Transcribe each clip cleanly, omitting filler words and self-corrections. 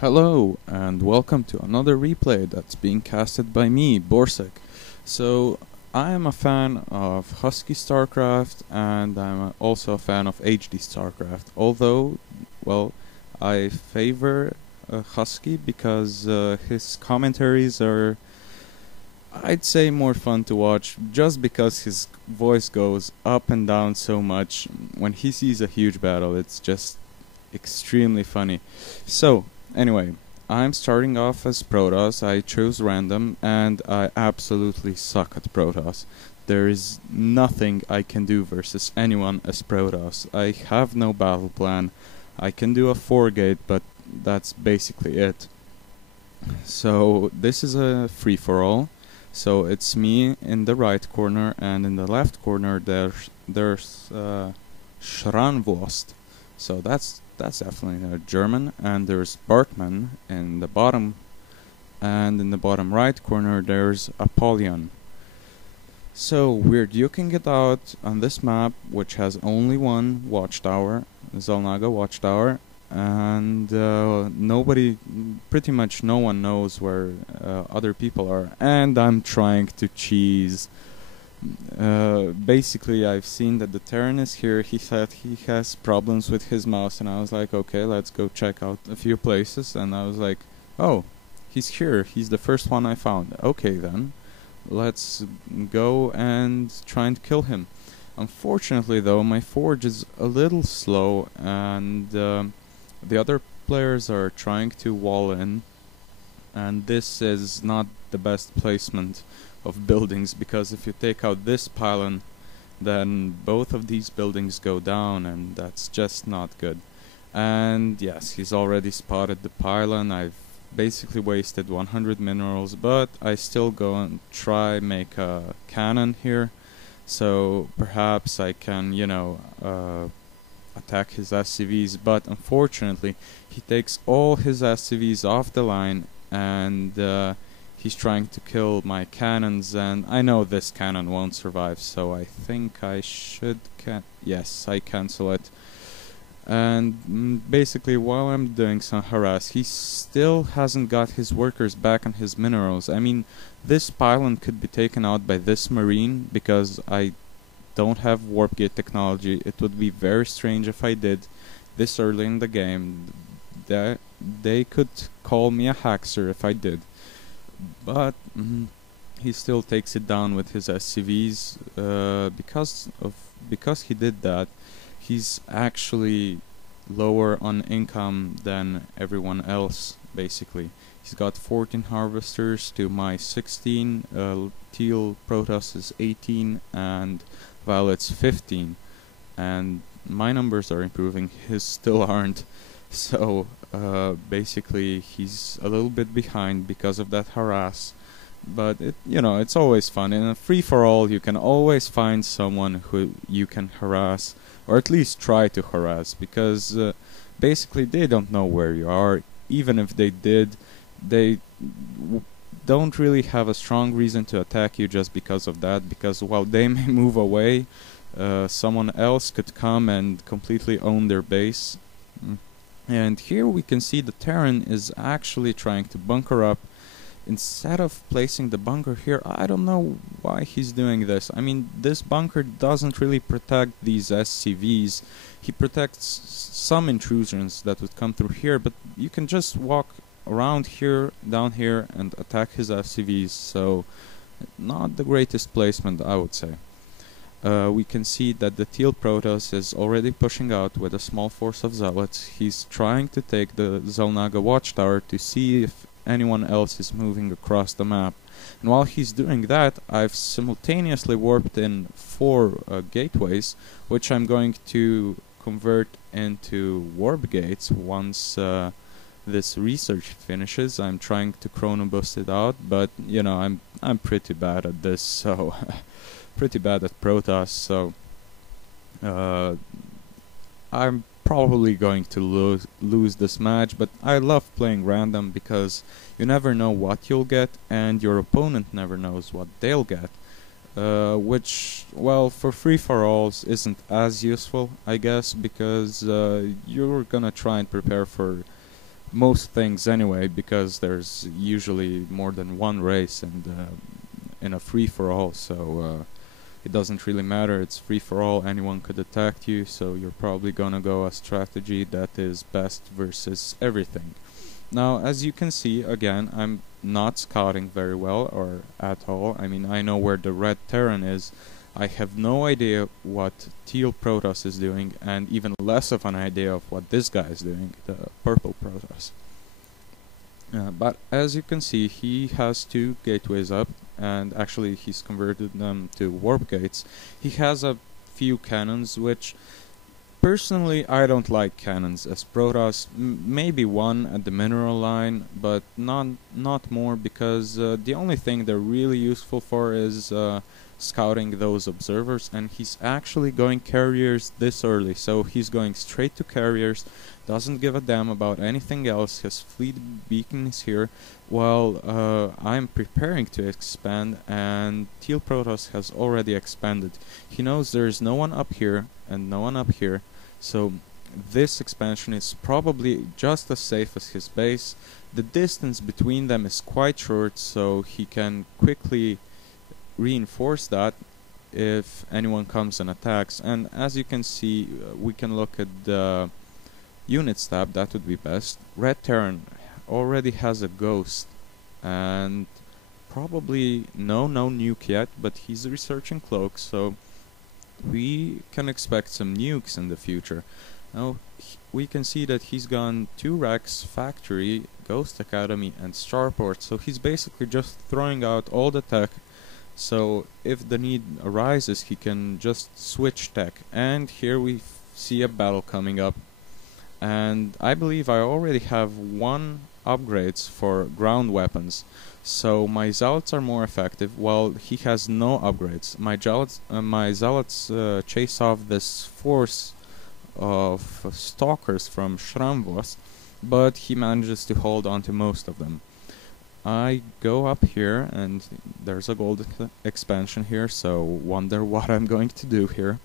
Hello, and welcome to another replay that's being casted by me, Borsek. So, I am a fan of Husky StarCraft, and I'm also a fan of HD StarCraft. Although, well, I favor Husky because his commentaries are, I'd say, more fun to watch just because his voice goes up and down so much. When he sees a huge battle, it's just extremely funny. So, anyway, I'm starting off as Protoss. I chose random, and I absolutely suck at Protoss. There is nothing I can do versus anyone as Protoss. I have no battle plan. I can do a 4-gate, but that's basically it. So, this is a free-for-all. So, it's me in the right corner, and in the left corner there's Schranwurst. So that's definitely German, and there's Bartman in the bottom, and in the bottom right corner there's Apollyon. So we're duking it out on this map, which has only one watchtower, Xel'Naga watchtower, and pretty much no one knows where other people are, and I'm trying to cheese. Basically, I've seen that the Terran is here. He said he has problems with his mouse, and I was like, okay, let's go check out a few places. And I was like, oh, he's here. He's the first one I found. Okay, then, let's go and try and kill him. Unfortunately, though, my forge is a little slow, and the other players are trying to wall in, and this is not the best placement of buildings, because if you take out this pylon, then both of these buildings go down, and that's just not good. And yes, he's already spotted the pylon. I've basically wasted 100 minerals, but I still go and try make a cannon here, so perhaps I can, attack his SCVs. But unfortunately, he takes all his SCVs off the line, and he's trying to kill my cannons, and I know this cannon won't survive, so I think I should yes, I cancel it. And basically, while I'm doing some harass, he still hasn't got his workers back on his minerals. I mean, this pylon could be taken out by this marine, because I don't have warp gate technology. It would be very strange if I did this early in the game. They could call me a hacker if I did. But he still takes it down with his SCVs. Because he did that, he's actually lower on income than everyone else. Basically, he's got 14 harvesters to my 16. Teal Protoss is 18, and Violet's 15. And my numbers are improving. His still aren't. So basically, he's a little bit behind because of that harass. But it's always fun. In a free-for-all, you can always find someone who you can harass, or at least try to harass, because basically they don't know where you are. Even if they did, they don't really have a strong reason to attack you just because of that. Because while they may move away, someone else could come and completely own their base. And here we can see the Terran is actually trying to bunker up. Instead of placing the bunker here, I don't know why he's doing this. I mean, this bunker doesn't really protect these SCVs. He protects some intrusions that would come through here, but you can just walk around here, down here, and attack his SCVs. So, not the greatest placement, I would say. We can see that the Teal Protoss is already pushing out with a small force of Zealots. He's trying to take the Xel'Naga watchtower to see if anyone else is moving across the map. And while he's doing that, I've simultaneously warped in 4 gateways, which I'm going to convert into warp gates once this research finishes. I'm trying to chrono boost it out, but I'm pretty bad at this, so pretty bad at Protoss, so I'm probably going to lose this match. But I love playing random, because you never know what you'll get, and your opponent never knows what they'll get, which, well, for free-for-alls isn't as useful, I guess, because you're gonna try and prepare for most things anyway, because there's usually more than one race and in a free-for-all, so it doesn't really matter. It's free-for-all, anyone could attack you, so you're probably gonna go a strategy that is best versus everything. Now, as you can see, again, I'm not scouting very well, or at all. I mean, I know where the red Terran is. I have no idea what teal Protoss is doing, and even less of an idea of what this guy is doing, the purple Protoss. But as you can see, he has 2 gateways up, and actually he's converted them to warp gates. He has a few cannons, which personally I don't like cannons as Protoss. Maybe one at the mineral line, but not more, because the only thing they're really useful for is scouting those observers, and he's actually going carriers this early, so he's going straight to carriers, doesn't give a damn about anything else. His fleet beacon is here while I'm preparing to expand, and Teal Protoss has already expanded. He knows there's no one up here and no one up here, so this expansion is probably just as safe as his base. The distance between them is quite short, so he can quickly reinforce that if anyone comes and attacks. And as you can see, we can look at the units tab. That would be best. Red Terran already has a ghost, and probably no nuke yet, but he's researching cloaks, so we can expect some nukes in the future. Now we can see that he's gone 2 Rex, Factory, Ghost Academy, and Starport, so he's basically just throwing out all the tech. So if the need arises, he can just switch tech. And here we see a battle coming up. And I believe I already have 1 upgrades for ground weapons. So my Zealots are more effective, while he has no upgrades. My Zealots chase off this force of stalkers from Schramvos, but he manages to hold on to most of them. I go up here, and there's a gold expansion here, so wonder what I'm going to do here.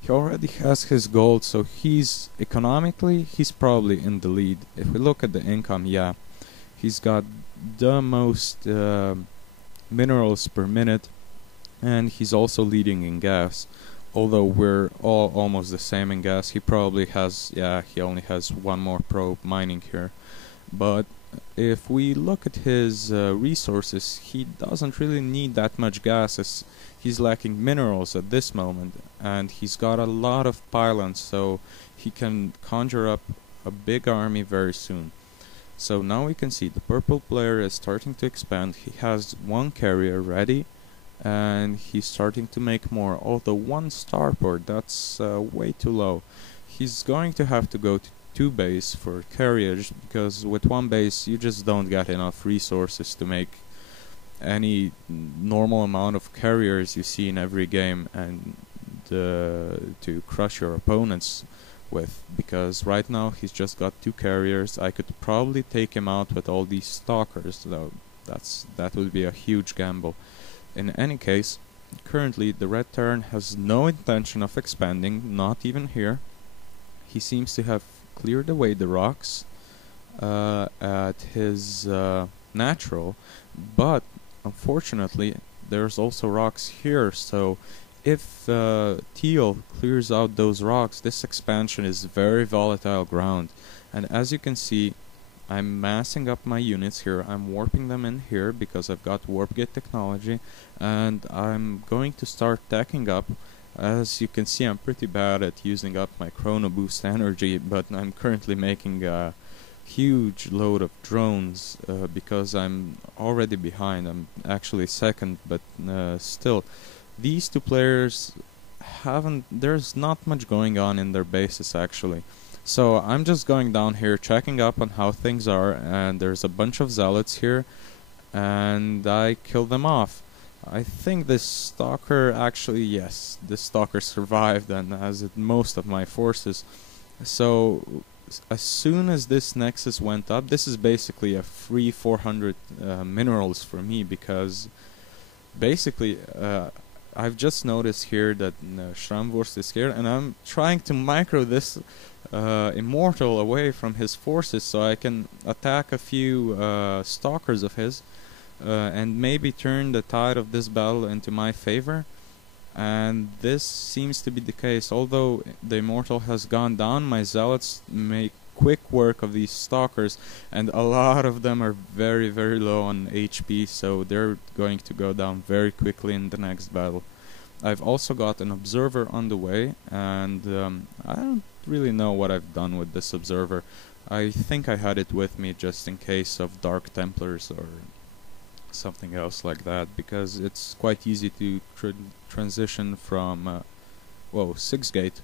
He already has his gold, so he's economically, he's probably in the lead. If we look at the income, yeah, he's got the most minerals per minute, and he's also leading in gas. Although we're all almost the same in gas, he probably has, yeah, he only has 1 more probe mining here. But if we look at his resources, he doesn't really need that much gas, as he's lacking minerals at this moment, and he's got a lot of pylons, so he can conjure up a big army very soon. So now we can see the purple player is starting to expand. He has 1 carrier ready, and he's starting to make more, although 1 starport, that's way too low. He's going to have to go to 2 base for carriers, because with 1 base you just don't get enough resources to make any normal amount of carriers you see in every game and to crush your opponents with, because right now he's just got 2 carriers. I could probably take him out with all these stalkers, though that would be a huge gamble. In any case, currently the red Terran has no intention of expanding, not even here. He seems to have cleared away the rocks at his natural, but unfortunately there's also rocks here, so if Teal clears out those rocks, this expansion is very volatile ground. And as you can see, I'm massing up my units here. I'm warping them in here because I've got warp gate technology, and I'm going to start teching up. As you can see, I'm pretty bad at using up my chrono boost energy, but I'm currently making a huge load of drones because I'm already behind. I'm actually second, but still, these 2 players there's not much going on in their bases actually. So I'm just going down here, checking up on how things are, and there's a bunch of zealots here, and I kill them off. I think this stalker actually, yes, this stalker survived, and as did most of my forces. So as soon as this nexus went up, this is basically a free 400 minerals for me, because basically I've just noticed here that Schramwurst is here, and I'm trying to micro this immortal away from his forces, so I can attack a few stalkers of his, and maybe turn the tide of this battle into my favor. And this seems to be the case. Although the immortal has gone down, my zealots make quick work of these stalkers, and a lot of them are very, very low on HP, so they're going to go down very quickly in the next battle. I've also got an observer on the way, and I don't really know what I've done with this observer. I think I had it with me just in case of Dark Templars or something else like that, because it's quite easy to transition from, whoa, 6 gate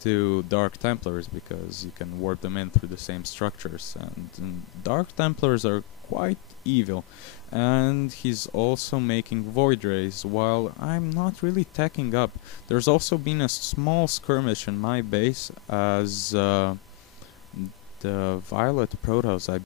to Dark Templars, because you can warp them in through the same structures, and Dark Templars are quite evil. And he's also making Void Rays, while I'm not really teching up. There's also been a small skirmish in my base as the Violet Protoss, I